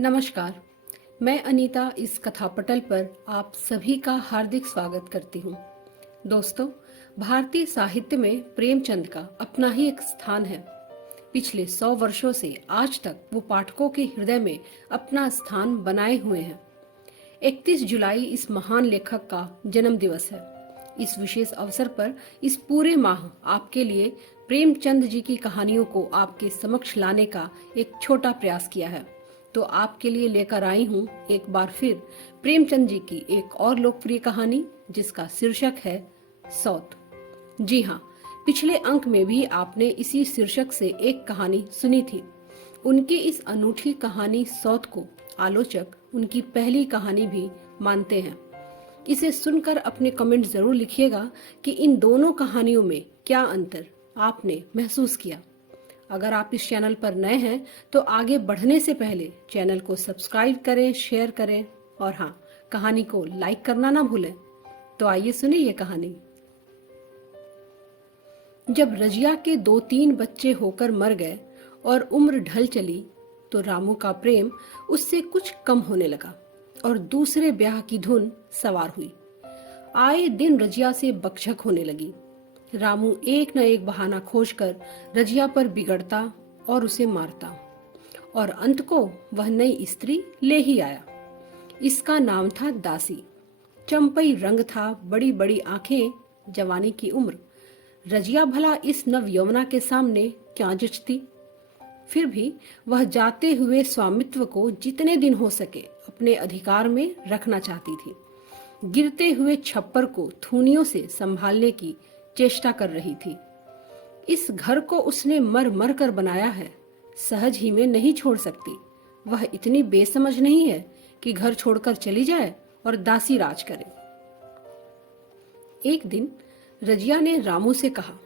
नमस्कार। मैं अनीता इस कथा पटल पर आप सभी का हार्दिक स्वागत करती हूँ। दोस्तों, भारतीय साहित्य में प्रेमचंद का अपना ही एक स्थान है। पिछले 100 वर्षों से आज तक वो पाठकों के हृदय में अपना स्थान बनाए हुए हैं। 31 जुलाई इस महान लेखक का जन्म दिवस है। इस विशेष अवसर पर इस पूरे माह आपके लिए प्रेमचंद जी की कहानियों को आपके समक्ष लाने का एक छोटा प्रयास किया है। तो आपके लिए लेकर आई हूँ एक बार फिर प्रेमचंद जी की एक और लोकप्रिय कहानी, जिसका शीर्षक है सौत। जी हाँ, पिछले अंक में भी आपने इसी शीर्षक से एक कहानी सुनी थी। उनकी इस अनूठी कहानी सौत को आलोचक उनकी पहली कहानी भी मानते हैं। इसे सुनकर अपने कमेंट जरूर लिखिएगा कि इन दोनों कहानियों में क्या अंतर आपने महसूस किया। अगर आप इस चैनल पर नए हैं तो आगे बढ़ने से पहले चैनल को सब्सक्राइब करें, शेयर करें और हाँ, कहानी को लाइक करना ना भूलें। तो आइए सुनिए ये कहानी। जब रजिया के 2-3 बच्चे होकर मर गए और उम्र ढल चली तो रामू का प्रेम उससे कुछ कम होने लगा और दूसरे ब्याह की धुन सवार हुई। आए दिन रजिया से बकझक होने लगी। रामू एक न एक बहाना खोजकर रजिया पर बिगड़ता और उसे मारता और अंत को वह नई स्त्री ले ही आया। इसका नाम था दासी। चंपई रंग था, बड़ी बड़ी आंखें, जवानी की उम्र। रजिया भला इस नव यौवना के सामने क्या जचती। फिर भी वह जाते हुए स्वामित्व को जितने दिन हो सके अपने अधिकार में रखना चाहती थी। गिरते हुए छप्पर को थूनियों से संभालने की चेष्टा कर रही थी। इस घर को उसने मर मर कर बनाया है, सहज ही में नहीं छोड़ सकती। वह इतनी बेसमझ नहीं है कि घर छोड़कर चली जाए और दासी राज करे। एक दिन रजिया ने रामू से कहा,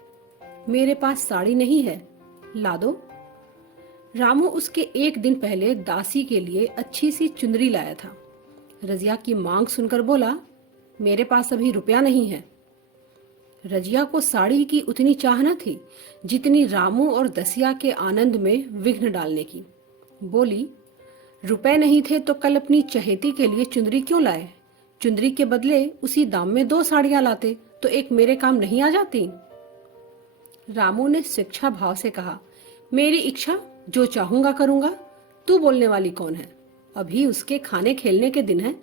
मेरे पास साड़ी नहीं है, ला दो। रामू उसके एक दिन पहले दासी के लिए अच्छी सी चुनरी लाया था। रजिया की मांग सुनकर बोला, मेरे पास अभी रुपया नहीं है। रजिया को साड़ी की उतनी चाह न थी जितनी रामू और दसिया के आनंद में विघ्न डालने की। बोली, रुपए नहीं थे तो कल अपनी चहेती के लिए चुंदरी क्यों लाए? चुंदरी के बदले उसी दाम में 2 साड़ियां लाते तो एक मेरे काम नहीं आ जाती? रामू ने शिक्षा भाव से कहा, मेरी इच्छा, जो चाहूंगा करूंगा। तू बोलने वाली कौन है? अभी उसके खाने खेलने के दिन है।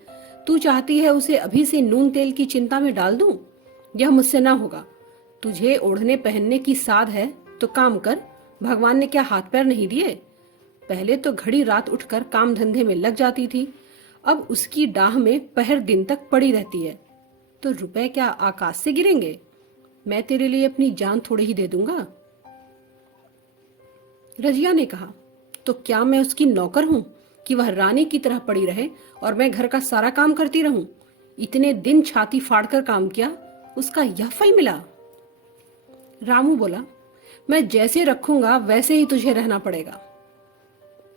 तू चाहती है उसे अभी से नून तेल की चिंता में डाल दूं? यह मुझसे ना होगा। तुझे ओढ़ने पहनने की साध है तो काम कर। भगवान ने क्या हाथ पैर नहीं दिए? पहले तो घड़ी रात उठकर काम धंधे में लग जाती थी, अब उसकी डाह में पहर दिन तक पड़ी रहती है। तो रुपए क्या आकाश से गिरेंगे? मैं तेरे लिए अपनी जान थोड़ी ही दे दूंगा। रजिया ने कहा, तो क्या मैं उसकी नौकर हूं कि वह रानी की तरह पड़ी रहे और मैं घर का सारा काम करती रहूं? इतने दिन छाती फाड़कर काम किया, उसका यह फल मिला? रामू बोला, मैं जैसे रखूंगा वैसे ही तुझे रहना पड़ेगा।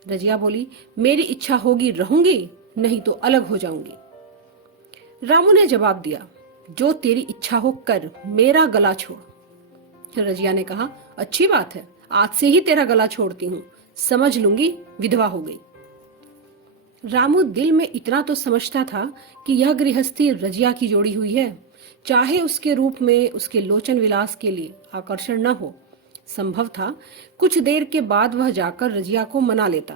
रजिया बोली, मेरी इच्छा होगी रहूंगी, नहीं तो अलग हो जाऊंगी। रामू ने जवाब दिया, जो तेरी इच्छा हो कर, मेरा गला छोड़। रजिया ने कहा, अच्छी बात है, आज से ही तेरा गला छोड़ती हूँ, समझ लूंगी विधवा हो गई। रामू दिल में इतना तो समझता था कि यह गृहस्थी रजिया की जोड़ी हुई है, चाहे उसके रूप में, उसके लोचन विलास के लिए आकर्षण न हो। संभव था कुछ देर के बाद वह जाकर रजिया को मना लेता,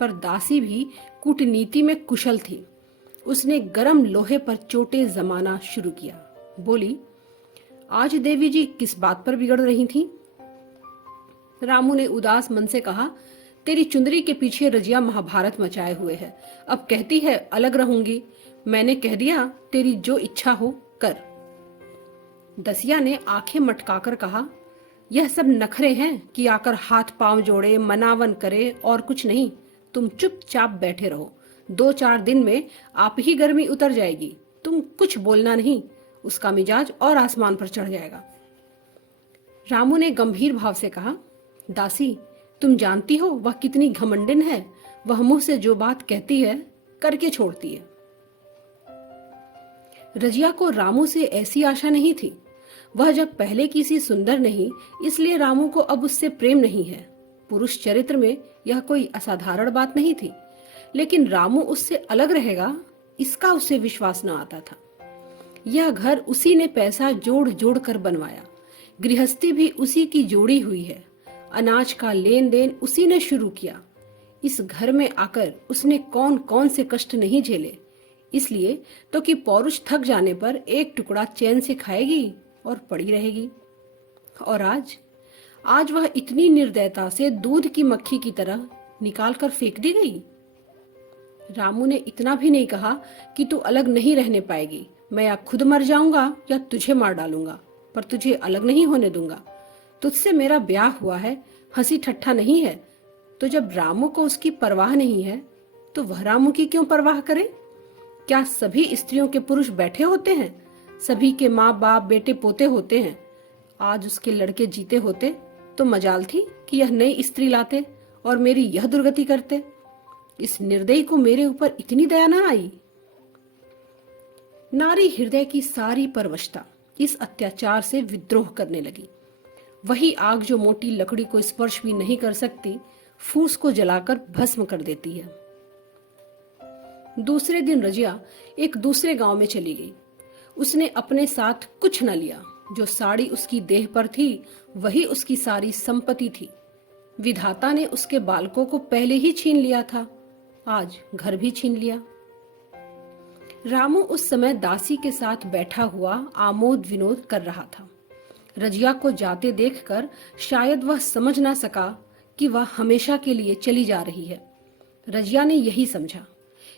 पर दासी भी कूटनीति में कुशल थी। उसने गरम लोहे पर चोटे जमाना शुरू किया। बोली, आज देवी जी किस बात पर बिगड़ रही थीं? रामू ने उदास मन से कहा, तेरी चुंदरी के पीछे रजिया महाभारत मचाए हुए है। अब कहती है अलग रहूंगी। मैंने कह दिया, तेरी जो इच्छा हो कर। दसिया ने आंखें मटकाकर कहा, यह सब नखरे हैं कि आकर हाथ पांव जोड़े, मनावन करे और कुछ नहीं। तुम चुपचाप बैठे रहो, 2-4 दिन में आप ही गर्मी उतर जाएगी। तुम कुछ बोलना नहीं, उसका मिजाज और आसमान पर चढ़ जाएगा। रामू ने गंभीर भाव से कहा, दासी, तुम जानती हो वह कितनी घमंडिन है। वह मुंह से जो बात कहती है करके छोड़ती है। रजिया को रामू से ऐसी आशा नहीं थी। वह जब पहले किसी सुंदर नहीं, इसलिए रामू को अब उससे प्रेम नहीं है। पुरुष चरित्र में यह कोई असाधारण बात नहीं थी। लेकिन रामू उससे अलग रहेगा, इसका उसे विश्वास न आता था। यह घर उसी ने पैसा जोड़ जोड़ कर बनवाया, गृहस्थी भी उसी की जोड़ी हुई है, अनाज का लेन देन उसी ने शुरू किया। इस घर में आकर उसने कौन कौन से कष्ट नहीं झेले, इसलिए तो कि पौरुष थक जाने पर एक टुकड़ा चैन से खाएगी और पड़ी रहेगी। और आज वह इतनी निर्दयता से दूध की मक्खी की तरह निकाल कर फेंक दी गई। रामू ने इतना भी नहीं कहा कि तू अलग नहीं रहने पाएगी, मैं या खुद मर जाऊंगा या तुझे मार डालूंगा, पर तुझे अलग नहीं होने दूंगा। तुझसे मेरा ब्याह हुआ है, हंसी ठट्ठा नहीं है। तो जब रामू को उसकी परवाह नहीं है तो वह रामू की क्यों परवाह करे? क्या सभी स्त्रियों के पुरुष बैठे होते हैं? सभी के माँ बाप बेटे पोते होते हैं। आज उसके लड़के जीते होते तो मजाल थी कि यह नई स्त्री लाते और मेरी यह दुर्गति करते। इस निर्दयी को मेरे ऊपर इतनी दया न आई। नारी हृदय की सारी परवशता इस अत्याचार से विद्रोह करने लगी। वही आग जो मोटी लकड़ी को स्पर्श भी नहीं कर सकती, फूस को जलाकर भस्म कर देती है। दूसरे दिन रजिया एक दूसरे गांव में चली गई। उसने अपने साथ कुछ न लिया। जो साड़ी उसकी देह पर थी वही उसकी सारी संपत्ति थी। विधाता ने उसके बालकों को पहले ही छीन लिया था, आज घर भी छीन लिया। रामू उस समय दासी के साथ बैठा हुआ आमोद विनोद कर रहा था। रजिया को जाते देखकर शायद वह समझ ना सका कि वह हमेशा के लिए चली जा रही है। रजिया ने यही समझा।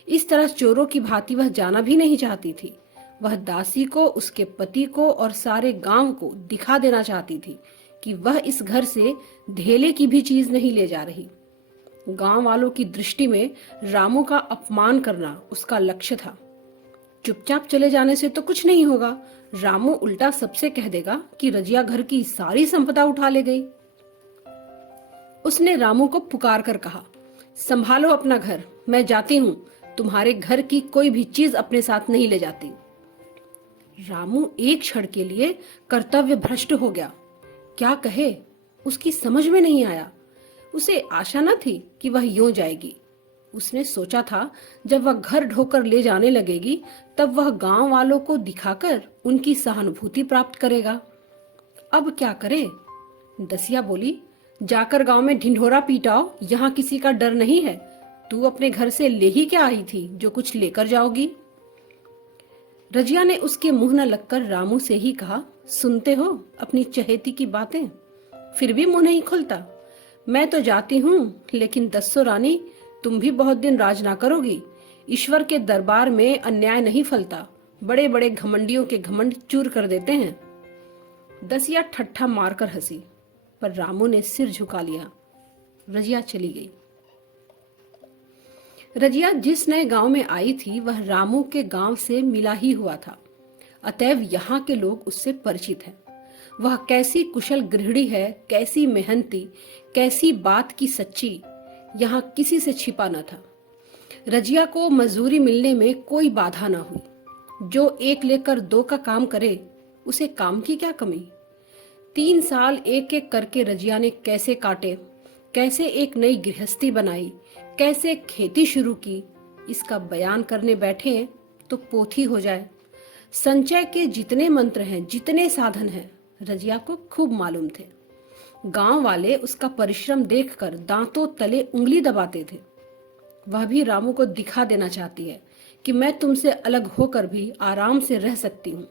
इस तरह चोरों की भांति वह जाना भी नहीं चाहती थी। वह दासी को, उसके पति को और सारे गांव को दिखा देना चाहती थी कि वह इस घर से धेले की भी चीज नहीं ले जा रही। गांव वालों की दृष्टि में रामू का अपमान करना उसका लक्ष्य था। चुपचाप चले जाने से तो कुछ नहीं होगा। रामू उल्टा सबसे कह देगा कि रजिया घर की सारी संपदा उठा ले गई। उसने रामू को पुकार कर कहा, संभालो अपना घर, मैं जाती हूं। तुम्हारे घर की कोई भी चीज अपने साथ नहीं ले जाती। रामू एक क्षण के लिए कर्तव्य भ्रष्ट हो गया। क्या कहे, उसकी समझ में नहीं आया। उसे आशा न थी कि वह यूं जाएगी। उसने सोचा था जब वह घर ढोकर ले जाने लगेगी तब वह गांव वालों को दिखाकर उनकी सहानुभूति प्राप्त करेगा। अब क्या करे? दसिया बोली, जाकर गांव में ढिंढोरा पीटाओ, यहाँ किसी का डर नहीं है। तू अपने घर से ले ही क्या आई थी जो कुछ लेकर जाओगी? रजिया ने उसके मुंह न लगकर रामू से ही कहा, सुनते हो अपनी चहेती की बातें? फिर भी मुंह नहीं खुलता। मैं तो जाती हूँ, लेकिन दस्सो रानी, तुम भी बहुत दिन राज ना करोगी। ईश्वर के दरबार में अन्याय नहीं फलता। बड़े बड़े घमंडियों के घमंड चूर कर देते हैं। दसिया ठट्ठा मारकर हंसी, पर रामू ने सिर झुका लिया। रजिया चली गई। रजिया जिस नए गांव में आई थी वह रामू के गांव से मिला ही हुआ था, अतएव यहाँ के लोग उससे परिचित हैं। वह कैसी कुशल गृहिणी है, कैसी मेहनती, कैसी बात की सच्ची, यहाँ किसी से छिपा न था। रजिया को मजदूरी मिलने में कोई बाधा न हुई। जो एक लेकर दो का काम करे, उसे काम की क्या कमी। 3 साल एक एक करके रजिया ने कैसे काटे, कैसे एक नई गृहस्थी बनाई, कैसे खेती शुरू की, इसका बयान करने बैठे तो पोथी हो जाए। संचय के जितने मंत्र हैं, जितने साधन हैं, रजिया को खूब मालूम थे। गांव वाले उसका परिश्रम देखकर दांतों तले उंगली दबाते थे। वह भी रामू को दिखा देना चाहती है कि मैं तुमसे अलग होकर भी आराम से रह सकती हूँ।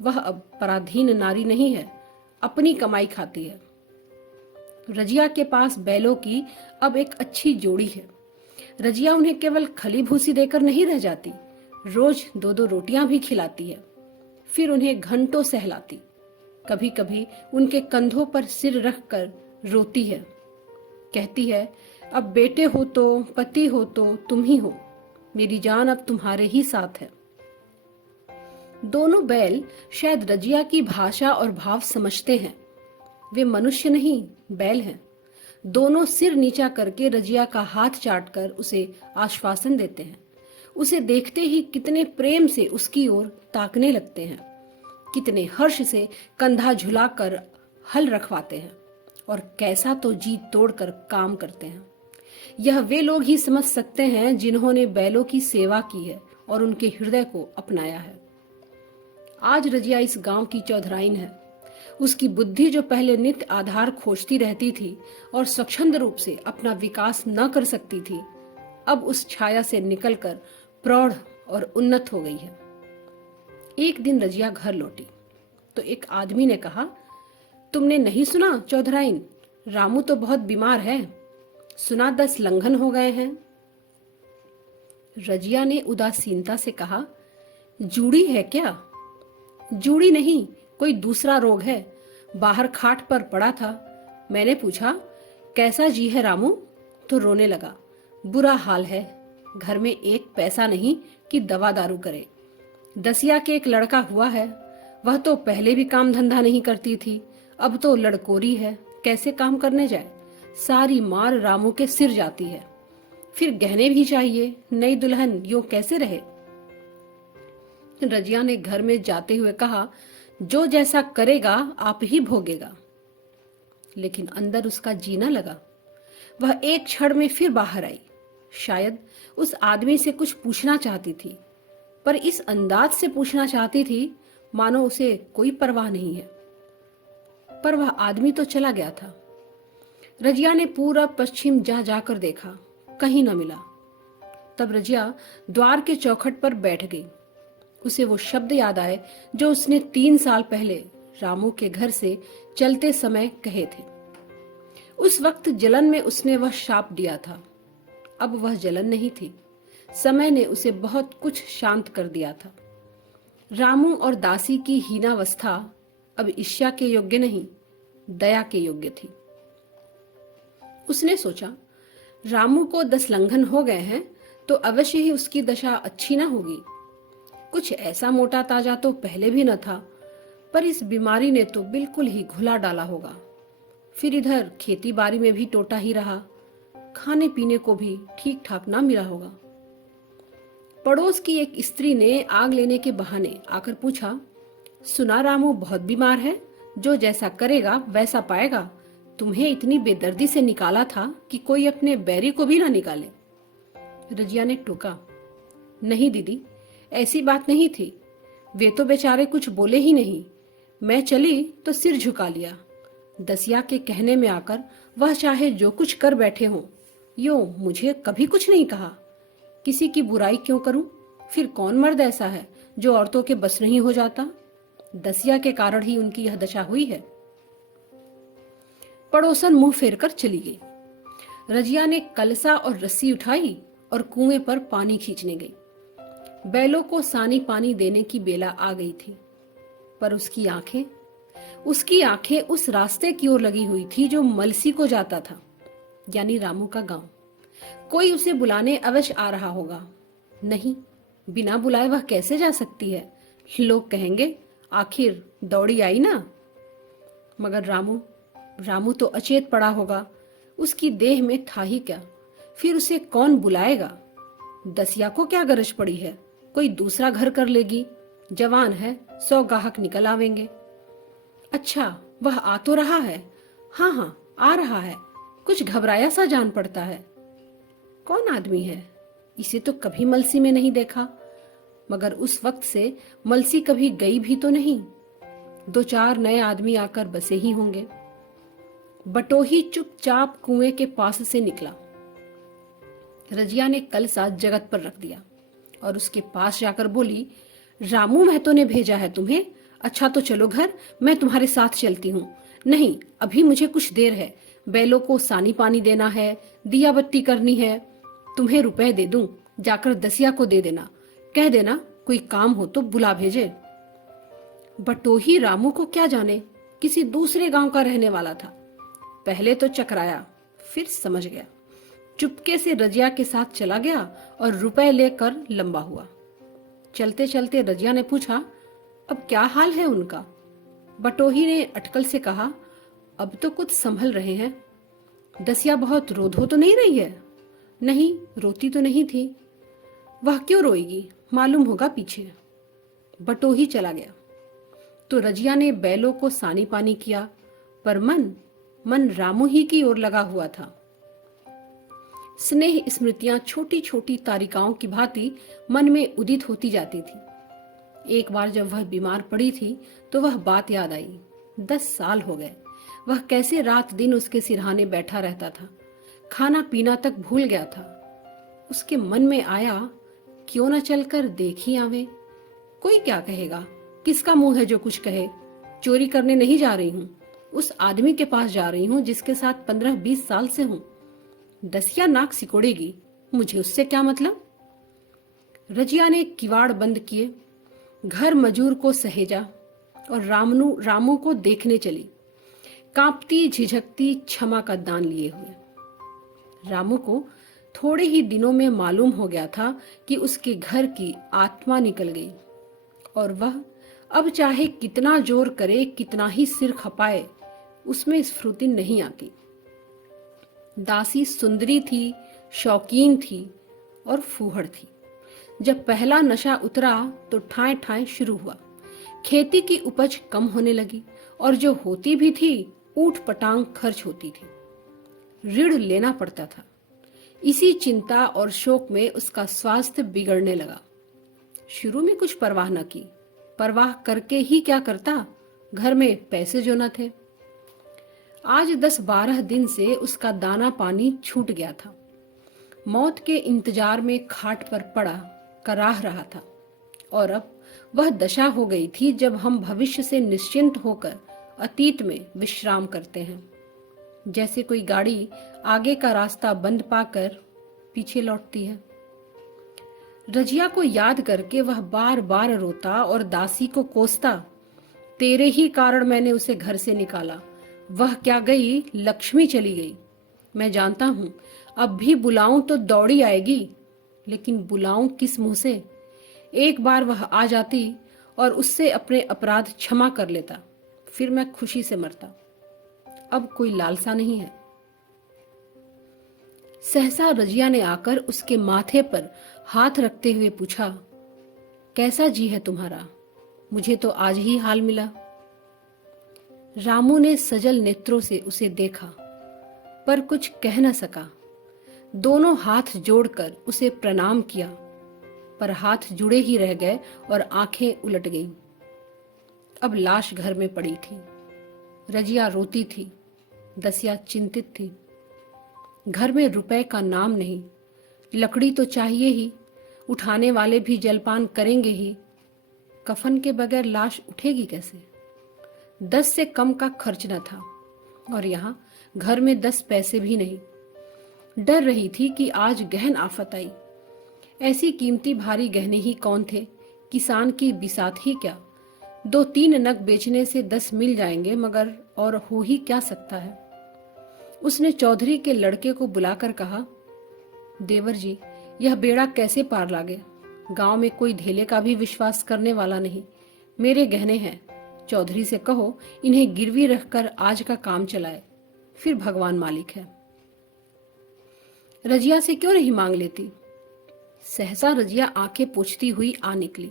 वह अब पराधीन नारी नहीं है, अपनी कमाई खाती है। रजिया के पास बैलों की अब एक अच्छी जोड़ी है। रजिया उन्हें केवल खली भूसी देकर नहीं रह जाती, रोज 2-2 रोटियां भी खिलाती है। फिर उन्हें घंटों सहलाती। कभी कभी उनके कंधों पर सिर रखकर रोती है। कहती है, अब बेटे हो तो, पति हो तो तुम ही हो। मेरी जान अब तुम्हारे ही साथ है। दोनों बैल शायद रजिया की भाषा और भाव समझते हैं। वे मनुष्य नहीं, बैल हैं। दोनों सिर नीचा करके रजिया का हाथ चाटकर उसे आश्वासन देते हैं। उसे देखते ही कितने प्रेम से उसकी ओर ताकने लगते हैं, कितने हर्ष से कंधा झुलाकर हल रखवाते हैं और कैसा तो जी तोड़कर काम करते हैं। यह वे लोग ही समझ सकते हैं जिन्होंने बैलों की सेवा की है और उनके हृदय को अपनाया है। आज रजिया इस गांव की चौधराइन है। उसकी बुद्धि जो पहले नित्य आधार खोजती रहती थी और स्वच्छंद रूप से अपना विकास न कर सकती थी, अब उस छाया से निकलकर प्रौढ़ और उन्नत हो गई है। एक दिन रजिया घर लौटी तो एक आदमी ने कहा, तुमने नहीं सुना चौधराइन, रामू तो बहुत बीमार है, सुना 10 लंघन हो गए हैं। रजिया ने उदासीनता से कहा, जूड़ी है क्या? जूड़ी नहीं, कोई दूसरा रोग है। बाहर खाट पर पड़ा था। मैंने पूछा, कैसा जी है रामू? तो रोने लगा, बुरा हाल है, घर में एक पैसा नहीं कि दवा दारू करे। दसिया के एक लड़का हुआ है, वह तो पहले भी काम धंधा नहीं करती थी, अब तो लड़कोरी है, कैसे काम करने जाए। सारी मार रामू के सिर जाती है। फिर गहने भी चाहिए, नई दुल्हन यूं कैसे रहे। रजिया ने घर में जाते हुए कहा, जो जैसा करेगा आप ही भोगेगा। लेकिन अंदर उसका जीना लगा। वह एक क्षण में फिर बाहर आई। शायद उस आदमी से कुछ पूछना चाहती थी, पर इस अंदाज से पूछना चाहती थी मानो उसे कोई परवाह नहीं है। पर वह आदमी तो चला गया था। रजिया ने पूरा पश्चिम जा जाकर देखा, कहीं न मिला। तब रजिया द्वार के चौखट पर बैठ गई। उसे वो शब्द याद आए जो उसने 3 साल पहले रामू के घर से चलते समय कहे थे। उस वक्त जलन में उसने वह शाप दिया था। अब वह जलन नहीं थी, समय ने उसे बहुत कुछ शांत कर दिया था। रामू और दासी की हीनावस्था अब ईर्ष्या के योग्य नहीं, दया के योग्य थी। उसने सोचा, रामू को 10 लंघन हो गए हैं तो अवश्य ही उसकी दशा अच्छी न होगी। कुछ ऐसा मोटा ताजा तो पहले भी न था, पर इस बीमारी ने तो बिल्कुल ही घुला डाला होगा। फिर इधर खेती बाड़ी में भी टोटा ही रहा, खाने पीने को भी ठीक ठाक ना मिला होगा। पड़ोस की एक स्त्री ने आग लेने के बहाने आकर पूछा, सुना रामू बहुत बीमार है, जो जैसा करेगा वैसा पाएगा। तुम्हें इतनी बेदर्दी से निकाला था कि कोई अपने बैरी को भी ना निकाले। रजिया ने टोका, नहीं दीदी, ऐसी बात नहीं थी। वे तो बेचारे कुछ बोले ही नहीं। मैं चली तो सिर झुका लिया। दसिया के कहने में आकर वह चाहे जो कुछ कर बैठे हों, यो मुझे कभी कुछ नहीं कहा। किसी की बुराई क्यों करूं? फिर कौन मर्द ऐसा है जो औरतों के बस नहीं हो जाता? दसिया के कारण ही उनकी यह दशा हुई है। पड़ोसन मुंह फेरकर चली गई। रजिया ने कलसा और रस्सी उठाई और कुएं पर पानी खींचने गई। बैलों को सानी पानी देने की बेला आ गई थी, पर उसकी आंखें उस रास्ते की ओर लगी हुई थी जो मलसी को जाता था, यानी रामू का गांव। कोई उसे बुलाने अवश्य आ रहा होगा। नहीं, बिना बुलाए वह कैसे जा सकती है? लोग कहेंगे, आखिर दौड़ी आई ना। मगर रामू तो अचेत पड़ा होगा। उसकी देह में था ही क्या? फिर उसे कौन बुलाएगा? दसिया को क्या गरज पड़ी है? कोई दूसरा घर कर लेगी। जवान है, 100 गाहक निकल आवेंगे। अच्छा, वह आ तो रहा है। हाँ, आ रहा है। कुछ घबराया सा जान पड़ता है। कौन आदमी है? इसे तो कभी मलसी में नहीं देखा। मगर उस वक्त से मलसी कभी गई भी तो नहीं। 2-4 नए आदमी आकर बसे ही होंगे। बटोही चुपचाप कुएं के पास से निकला। रजिया ने कलसा जगत पर रख दिया और उसके पास जाकर बोली, रामू महतो ने भेजा है तुम्हें? अच्छा तो चलो घर, मैं तुम्हारे साथ चलती हूँ। नहीं, अभी मुझे कुछ देर है। बैलों को सानी पानी देना है, दिया बत्ती करनी है। तुम्हें रुपए दे दूं, जाकर दसिया को दे देना। कह देना कोई काम हो तो बुला भेजे। बटोही रामू को क्या जाने, किसी दूसरे गांव का रहने वाला था। पहले तो चकराया, फिर समझ गया। चुपके से रजिया के साथ चला गया और रुपए लेकर लंबा हुआ। चलते चलते रजिया ने पूछा, अब क्या हाल है उनका? बटोही ने अटकल से कहा, अब तो कुछ संभल रहे हैं। दसिया बहुत रो धो तो नहीं रही है? नहीं, रोती तो नहीं थी। वह क्यों रोएगी? मालूम होगा पीछे। बटोही चला गया तो रजिया ने बैलों को सानी पानी किया, पर मन रामू ही की ओर लगा हुआ था। स्नेह स्मृतियां छोटी छोटी तारिकाओं की भांति मन में उदित होती जाती थी। एक बार जब वह बीमार पड़ी थी तो वह बात याद आई। 10 साल हो गए, वह कैसे रात दिन उसके सिरहाने बैठा रहता था, खाना पीना तक भूल गया था। उसके मन में आया, क्यों न चलकर देख ही आवे। कोई क्या कहेगा, किसका मुंह है जो कुछ कहे। चोरी करने नहीं जा रही हूँ, उस आदमी के पास जा रही हूँ जिसके साथ 15-20 साल से हूँ। दसिया नाक सिकोड़ेगी, मुझे उससे क्या मतलब। रजिया ने किवाड़ बंद किए, घर मजूर को सहेजा और रामू को देखने चली, कांपती झिझकती क्षमा का दान लिए हुए। रामू को थोड़े ही दिनों में मालूम हो गया था कि उसके घर की आत्मा निकल गई और वह अब चाहे कितना जोर करे, कितना ही सिर खपाए, उसमें स्फूर्ति नहीं आती। दासी सुंदरी थी, शौकीन थी और फूहड़ थी। जब पहला नशा उतरा तो ठाए ठाए शुरू हुआ। खेती की उपज कम होने लगी और जो होती भी थी ऊट पटांग खर्च होती थी। ऋण लेना पड़ता था। इसी चिंता और शोक में उसका स्वास्थ्य बिगड़ने लगा। शुरू में कुछ परवाह न की, परवाह करके ही क्या करता, घर में पैसे जो न थे। आज 10-12 दिन से उसका दाना पानी छूट गया था। मौत के इंतजार में खाट पर पड़ा कराह रहा था और अब वह दशा हो गई थी जब हम भविष्य से निश्चिंत होकर अतीत में विश्राम करते हैं। जैसे कोई गाड़ी आगे का रास्ता बंद पाकर पीछे लौटती है। रजिया को याद करके वह बार बार रोता और दासी को कोसता, तेरे ही कारण मैंने उसे घर से निकाला। वह क्या गई, लक्ष्मी चली गई। मैं जानता हूं अब भी बुलाऊं तो दौड़ी आएगी, लेकिन बुलाऊं किस मुंह से। एक बार वह आ जाती और उससे अपने अपराध क्षमा कर लेता, फिर मैं खुशी से मरता। अब कोई लालसा नहीं है। सहसा रजिया ने आकर उसके माथे पर हाथ रखते हुए पूछा, कैसा जी है तुम्हारा, मुझे तो आज ही हाल मिला। रामू ने सजल नेत्रों से उसे देखा पर कुछ कह न सका। दोनों हाथ जोड़कर उसे प्रणाम किया पर हाथ जुड़े ही रह गए और आंखें उलट गईं। अब लाश घर में पड़ी थी। रजिया रोती थी, दसिया चिंतित थी। घर में रुपए का नाम नहीं, लकड़ी तो चाहिए ही, उठाने वाले भी जलपान करेंगे ही। कफन के बगैर लाश उठेगी कैसे। 10 से कम का खर्च न था और यहाँ घर में 10 पैसे भी नहीं। डर रही थी कि आज गहन आफत आई। ऐसी कीमती भारी गहने ही कौन थे, किसान की बिसात ही क्या। 2-3 नग बेचने से 10 मिल जाएंगे, मगर और हो ही क्या सकता है। उसने चौधरी के लड़के को बुलाकर कहा, देवर जी, यह बेड़ा कैसे पार लागे। गांव में कोई धेले का भी विश्वास करने वाला नहीं। मेरे गहने हैं, चौधरी से कहो इन्हें गिरवी रखकर आज का काम चलाए, फिर भगवान मालिक है। रजिया से क्यों नहीं मांग लेती। सहसा रजिया आंखें पोंछती हुई आ निकली,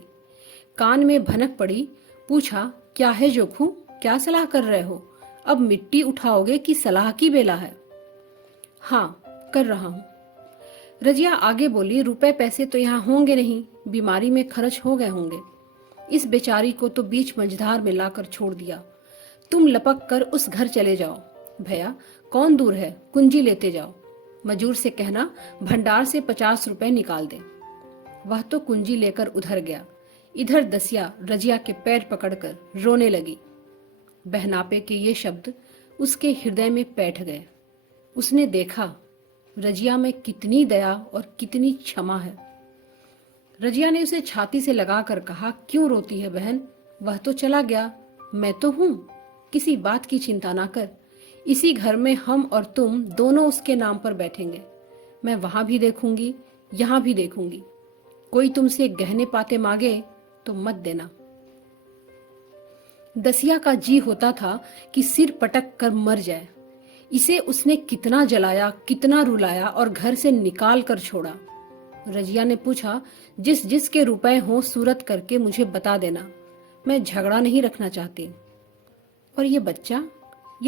कान में भनक पड़ी। पूछा, क्या है जोखू, क्या सलाह कर रहे हो। अब मिट्टी उठाओगे कि सलाह की बेला है। हाँ, कर रहा हूं। रजिया आगे बोली, रुपए पैसे तो यहाँ होंगे नहीं, बीमारी में खर्च हो गए होंगे। इस बेचारी को तो बीच मझधार में लाकर छोड़ दिया। तुम लपक कर उस घर चले जाओ। भैया कौन दूर है, कुंजी लेते जाओ। मजूर से कहना भंडार से 50 रुपए निकाल दे। वह तो कुंजी लेकर उधर गया। इधर दसिया रजिया के पैर पकड़कर रोने लगी। बहनापे के ये शब्द उसके हृदय में बैठ गए। उसने देखा रजिया में कितनी दया और कितनी क्षमा है। रजिया ने उसे छाती से लगाकर कहा, क्यों रोती है बहन, वह तो चला गया, मैं तो हूं, किसी बात की चिंता ना कर। इसी घर में हम और तुम दोनों उसके नाम पर बैठेंगे। मैं वहां भी देखूंगी, यहां भी देखूंगी। कोई तुमसे गहने पाते मांगे तो मत देना। दसिया का जी होता था कि सिर पटक कर मर जाए। इसे उसने कितना जलाया, कितना रुलाया और घर से निकाल कर छोड़ा। रजिया ने पूछा, जिस जिस के रुपए हों सूरत करके मुझे बता देना, मैं झगड़ा नहीं रखना चाहती। और ये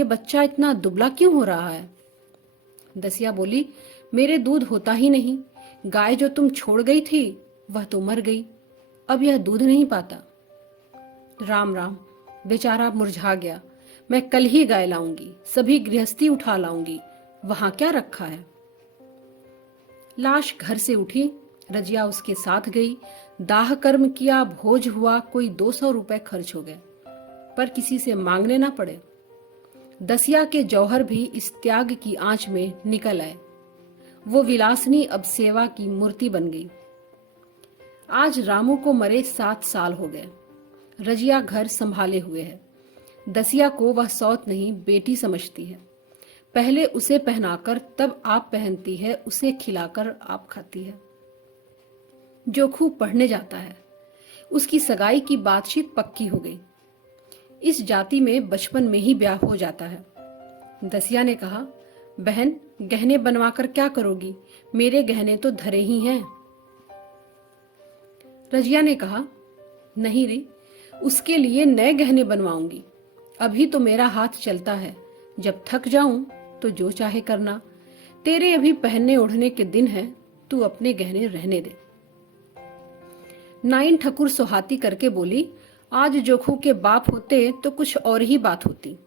बच्चा इतना दुबला क्यों हो रहा है। दसिया बोली, मेरे दूध होता ही नहीं। गाय जो तुम छोड़ गई थी वह तो मर गई, अब यह दूध नहीं पाता। राम राम, बेचारा मुरझा गया। मैं कल ही गाय लाऊंगी, सभी गृहस्थी उठा लाऊंगी, वहां क्या रखा है। लाश घर से उठी, रजिया उसके साथ गई। दाह कर्म किया, भोज हुआ, कोई 200 रुपए खर्च हो गए, पर किसी से मांगने ना पड़े। दसिया के जौहर भी इस त्याग की आंच में निकल आए। वो विलासनी अब सेवा की मूर्ति बन गई। आज रामू को मरे 7 साल हो गए। रजिया घर संभाले हुए है। दसिया को वह सौत नहीं, बेटी समझती है। पहले उसे पहनाकर तब आप पहनती है, उसे खिलाकर आप खाती है। जोखू पढ़ने जाता है। उसकी सगाई की बातचीत पक्की हो गई। इस जाति में बचपन में ही ब्याह हो जाता है। दसिया ने कहा, बहन गहने बनवाकर क्या करोगी, मेरे गहने तो धरे ही हैं। रजिया ने कहा, नहीं रे, उसके लिए नए गहने बनवाऊंगी। अभी तो मेरा हाथ चलता है, जब थक जाऊं तो जो चाहे करना। तेरे अभी पहनने ओढ़ने के दिन है, तू अपने गहने रहने दे। नाइन ठकुर सुहाती करके बोली, आज जोखू के बाप होते तो कुछ और ही बात होती।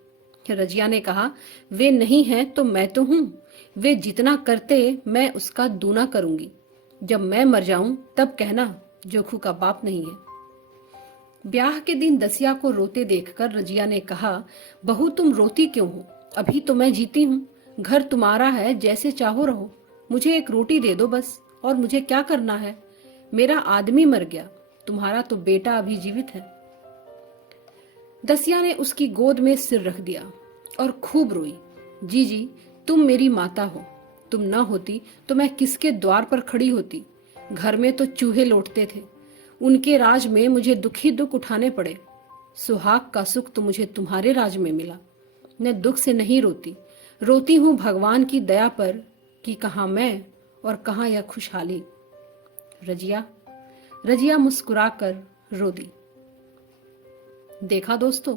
रजिया ने कहा, वे नहीं हैं तो मैं तो हूं। वे जितना करते मैं उसका दूना करूंगी। जब मैं मर जाऊं तब कहना जोखू का बाप नहीं है। ब्याह के दिन दसिया को रोते देखकर रजिया ने कहा, बहू तुम रोती क्यों हो, अभी तो मैं जीती हूँ। घर तुम्हारा है, जैसे चाहो रहो। मुझे एक रोटी दे दो बस, और मुझे क्या करना है। मेरा आदमी मर गया, तुम्हारा तो बेटा अभी जीवित है। दसिया ने उसकी गोद में सिर रख दिया और खूब रोई। जी तुम मेरी माता हो, तुम न होती तो मैं किसके द्वार पर खड़ी होती। घर में तो चूहे लौटते थे, उनके राज में मुझे दुख ही दुख उठाने पड़े। सुहाग का सुख तो मुझे तुम्हारे राज में मिला। मैं दुख से नहीं रोती, रोती हूँ भगवान की दया पर कि कहाँ मैं और कहाँ यह खुशहाली। रजिया मुस्कुराकर रो दी। देखा दोस्तों,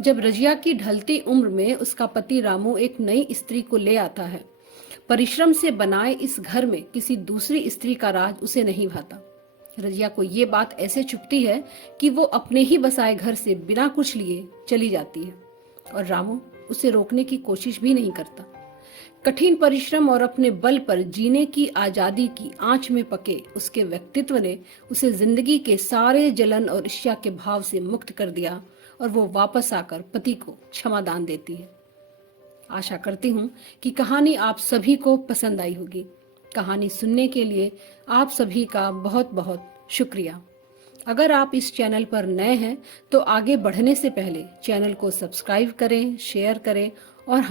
जब रजिया की ढलती उम्र में उसका पति रामू एक नई स्त्री को ले आता है, परिश्रम से बनाए इस घर में किसी दूसरी स्त्री का राज उसे नहीं भाता। रजिया को ये बात ऐसे चुभती है कि वो अपने ही बसाए घर से बिना कुछ लिए चली जाती है, और रामू उसे रोकने की कोशिश भी नहीं करता। कठिन परिश्रम और अपने बल पर जीने की आजादी की आंच में पके उसके व्यक्तित्व ने उसे जिंदगी के सारे जलन और ईर्ष्या के भाव से मुक्त कर दिया, और वो वापस आकर पति को क्षमा दान देती है। आशा करती हूँ कि कहानी आप सभी को पसंद आई होगी। कहानी सुनने के लिए आप सभी का बहुत बहुत शुक्रिया। अगर आप इस चैनल पर नए हैं तो आगे बढ़ने से पहले चैनल को सब्सक्राइब करें, शेयर करें